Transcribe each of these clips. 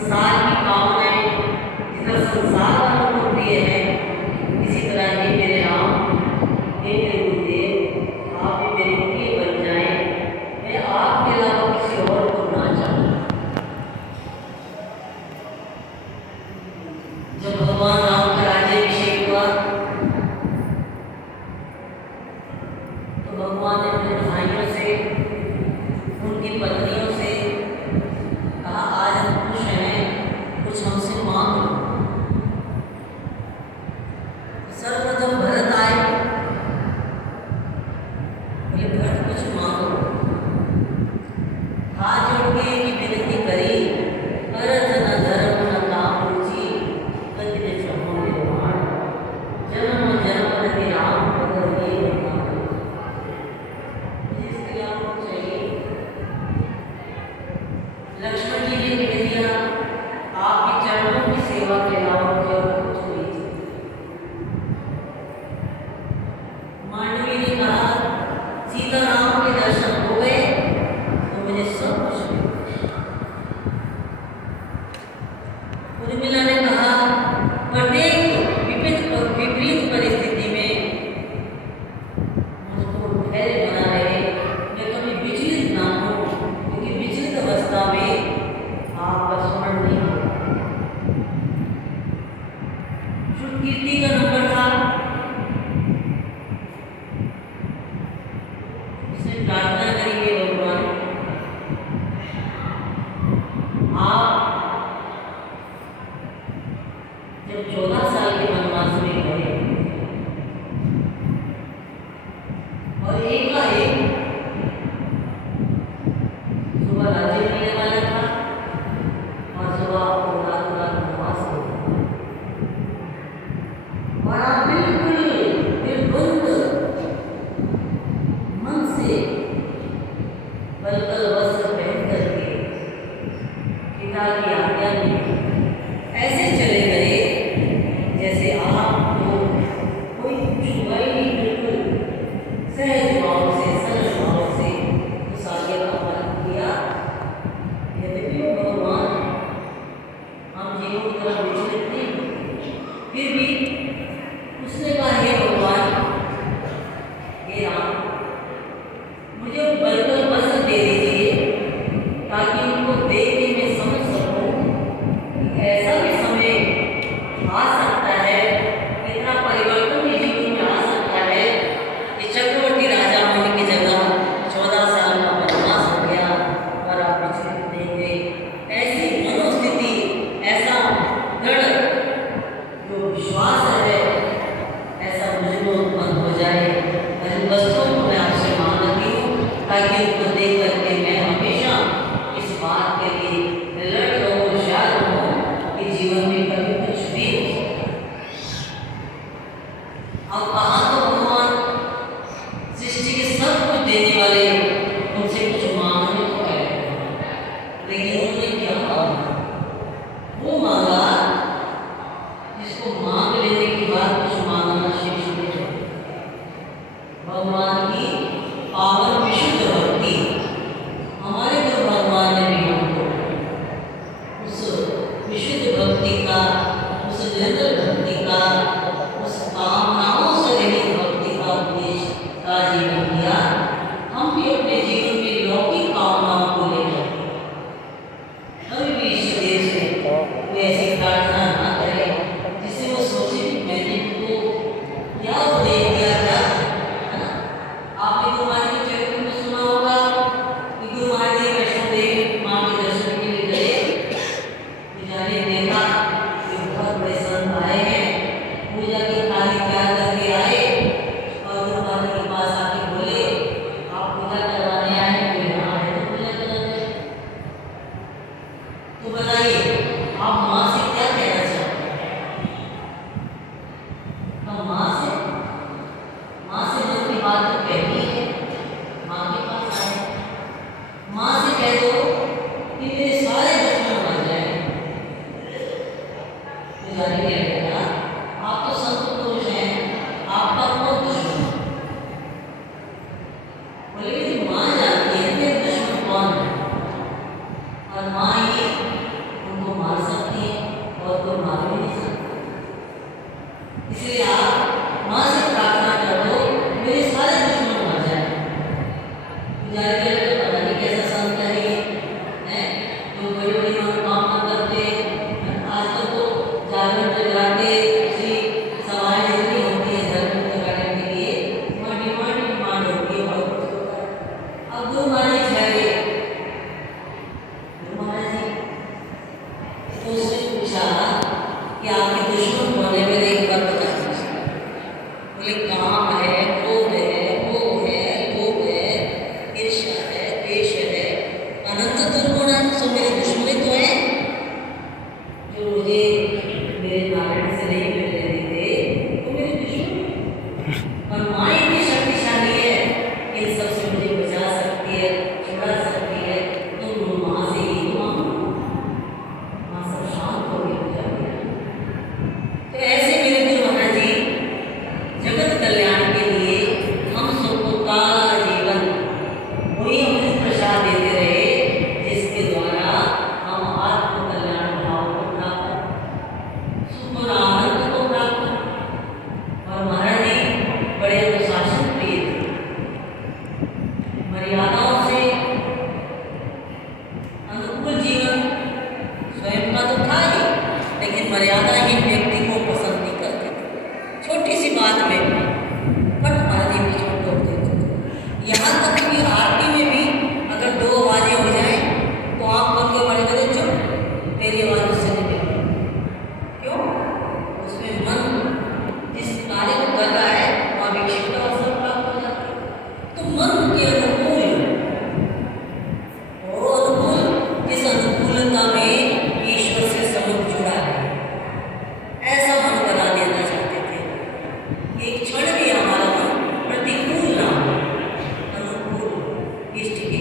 संसार की कामनाएं जिस तरह संसार वालों को प्रिय है, इसी तरह हे मेरे राम, हे मेरे गुरुदेव, आप भी मेरे प्रिय बन जाएं। मैं आपके अलावा किसी और को ना चाहूँ। जब भगवान राम का राज्याभिषेक हुआ तो भगवान ने अपने भाइयों से, उनकी पत्नियों से कहा, आज हम खुश हैं, कुछ हमसे मांगो। सर्वप्रथम भरत आए, बोले भरत कुछ मांगो। हाथ जोड़ के की विनती करी, भरत न धर्म न काम रुचि, कति चमो निर्माण, जन्म जन्म रति राम पद ये जिसके आपको चाहिए। लक्ष्मण जी ने कह दिया, आपके चरणों की सेवा के अलावा मुझे और कुछ नहीं चाहिए। मांडवी ने कहा, सीताराम के दर्शन हो गए तो मुझे सब कुछ मिल गया। उर्मिला ने कहा, प्रत्येक विपरीत परिस्थिति में मुझको धैर्य बना रहे, मैं कभी विचलित ना हूँ, क्योंकि विचलित अवस्था में आपका स्मरण नहीं होगा। कीर्ति का नंबर था, उसने प्रार्थना करी है, भगवान आप जब 14 साल के वनवास में गए और एकाएक सुबह राज्य मिलने वाला था और सुबह आपको रात रात वनवास हो गया और आप बिल्कुल निर्बंध मन से बलकल वस्त्र पहन करके पिता की आज्ञा में ऐसे चले गए जैसे आपको कोई छुआ ही नहीं, बिल्कुल सहज भाव से, सरल भाव से उस आज्ञा का पालन किया। यद्यपि भगवान हम जीवों की तरह विचलित नहीं होते, फिर भी उसने कहा, हे भगवान, हे राम, मुझे बलकल वस्त्र दे दीजिए ताकि उनको देख के मैं समझ सकूं कि ऐसा भी समय आ सकता है, इतना परिवर्तन भी जीवन में आ सकता है कि चक्रवर्ती राजा होने की जगह 14 साल का वनवास हो गया और आप विचलित नहीं हुए। ऐसी मनोस्थिति, ऐसा दृढ़ जो विश्वास है, ऐसा मुझको उत्पन्न हो जाए। इन वस्तुओं को मैं आपसे मांगती हूँ ताकि उनको देख करके मैं हमेशा इस बात के लिए अलर्ट रहूँ, होशियार रहूँ कि जीवन में कभी कुछ भी हो सकता है। अब कहाँ तो भगवान सृष्टि के सब कुछ देने वाले उनसे कुछ मांगने को कह रहे हैं, लेकिन उन्होंने क्या मांगा? वो मांगा जिसको मांग लेने के बाद कुछ मांगना शेष नहीं छोड़े। भगवान की पावन विशुद्ध भक्ति, हमारे गुरु भगवान ने भी हमको उस विशुद्ध भक्ति का, उस निरंतर भक्ति का, उस कामनाओं से रहित भक्ति का उपदेश का जीवन दिया। हम भी अपने जीवन में लौकिक कामनाओं को लेकर कभी भी इष्ट देव से कोई ऐसी प्रार्थना ना करें जिससे वो सोचे कि मैंने तो क्या उपदेश दिया था, है ना। आपने गुरु महाराज के चरित्र में सुना होगा कि गुरु महाराज जी वैष्णो देवी माँ के दर्शन के लिए गए, पुजारी ने देखा कि बहुत बड़े संत आए हैं, पूजा की थाली तैयार करके आए और गुरु महाराज के पास आके बोले, आप पूजा करवाने आए हैं? बोले हाँ है, तो पूजा कराने। तो बताइए आप माँ से क्या कहना चाहते हैं? तो माँ से जो की बात तो कहनी है, माँ के पास आए, माँ से कह दो कि मेरे सारे दुश्मन बन जाए। पुजारी कह देगा, आप तो संत पुरुष हैं, आपका कौन दुश्मन? बोले कि माँ जानती है मेरे दुश्मन कौन है और माँ ही उनको मार मर्यादाहीन व्यक्ति को पसंद नहीं करते थे, छोटी सी बात में बट हमारे बीच में टोक देते थे। यहाँ तक कि आरती में भी अगर दो आवाज़ें हो जाए तो आप बंद के बड़े करें, चुप, तेरी आवाज़ उससे नहीं निकलेगी। क्यों? उसमें मन जिस कार्य को कर रहा है वहाँ विक्षिप्त अवसर प्राप्त हो जाती है। तो मन के अनुकूल और अनुकूल, जिस अनुकूलता में ईश्वर से संबंध जुड़ा है, ऐसा मन बना देना चाहते थे। एक क्षण भी हमारा मन प्रतिकूल ना हो, अनुकूल इष्ट की,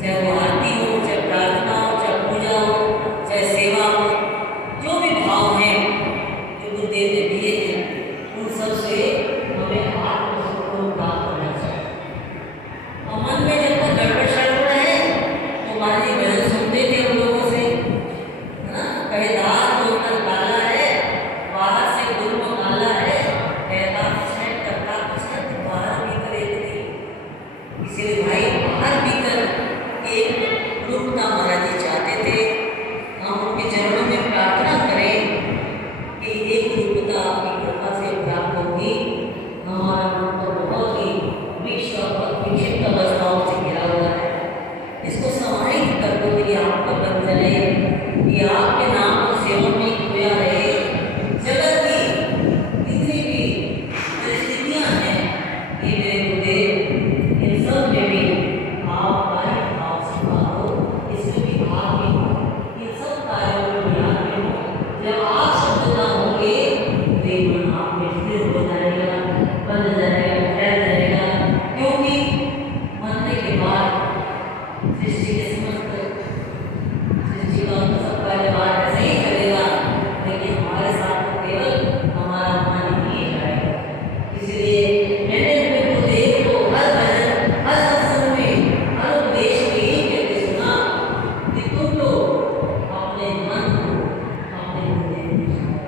चाहे वो आरती हो, चाहे प्रार्थना हो, चाहे पूजा हो, चाहे सेवा हो, जो भी भाव हैं जो गुरुदेव ने दिए थे, उन सब से हमें आत्मसुख प्राप्त करना चाहिए। और मन में जब तक गड़बड़ शड़बड़ है तो हमारी बहन सुनते थे उन लोगों से, कहे दास जो अंदर काला है बाहर से गुरु को काला है, कहता कुछ है करता कुछ है, तो बाहर भीतर एक नहीं। इसलिए भाई बाहर भीतर एक रूपता महाराज जी चाहते थे। हम उनके चरणों में प्रार्थना करें कि एक रूपता आपकी कृपा से प्राप्त होगी। हमारा मन तो बहुत ही विक्षिप्त अवस्थाओं से घिरा हुआ है, इसको समाहित कर दो कि आपका बन चले, ये आपके नाम और सेवा में खोया रहे। जगत की जितनी भी परिस्थितियां हैं, ये मेरे गुरुदेव इन सब में भी आप आए, आप संभालो, इसमें भी आप ही हो, इन सब कार्यों में भी आप ही हो। जब आप शब्द ना होंगे तो ये मन आप में स्थिर हो जाएगा, बन जाएगा, ठहर जाएगा। क्योंकि मरने के बाद सृष्टि के समस्त सृष्टि का सबका व्यवहार ऐसे ही चलेगा, लेकिन हमारे साथ तो केवल हमारा मन ही जाएगा। इसलिए मैंने अपने गुरुदेव को हर भजन, हर सत्संग में, हर उपदेश में यही कहते सुना कि तुम लोग अपने मन को अपने गुरुदेव में सुनाओ।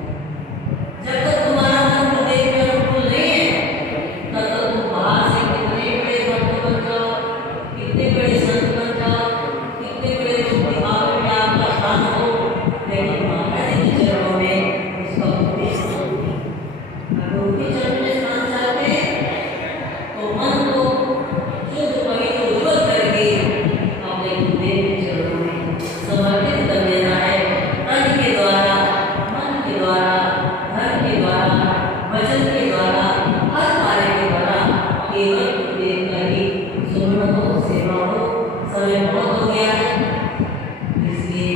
जब तक तुम्हारा मन गुरुदेव के अनुकूल नहीं है, तब तक तुम बाहर से कितने बड़े भक्त बन जाओ, कितने बड़े संत बन जाओ, कितने बड़े प्रतिभाग में आपका स्थान हो, लेकिन महाराज जी के चरणों में उसका कोई स्थान नहीं। अगर उनके चरण में स्थान चाहते हैं तो मन को शुद्ध पवित्र उज्ज्वल करके अपने गुरुदेव के चरणों में समर्पित कर देना है। तन के द्वारा, मन के द्वारा, धन के द्वारा, वचन के द्वारा, हर कार्य के द्वारा केवल गुरुदेव का ही सुमरन हो, सेवा हो। समय बहुत हो गया है, इसलिए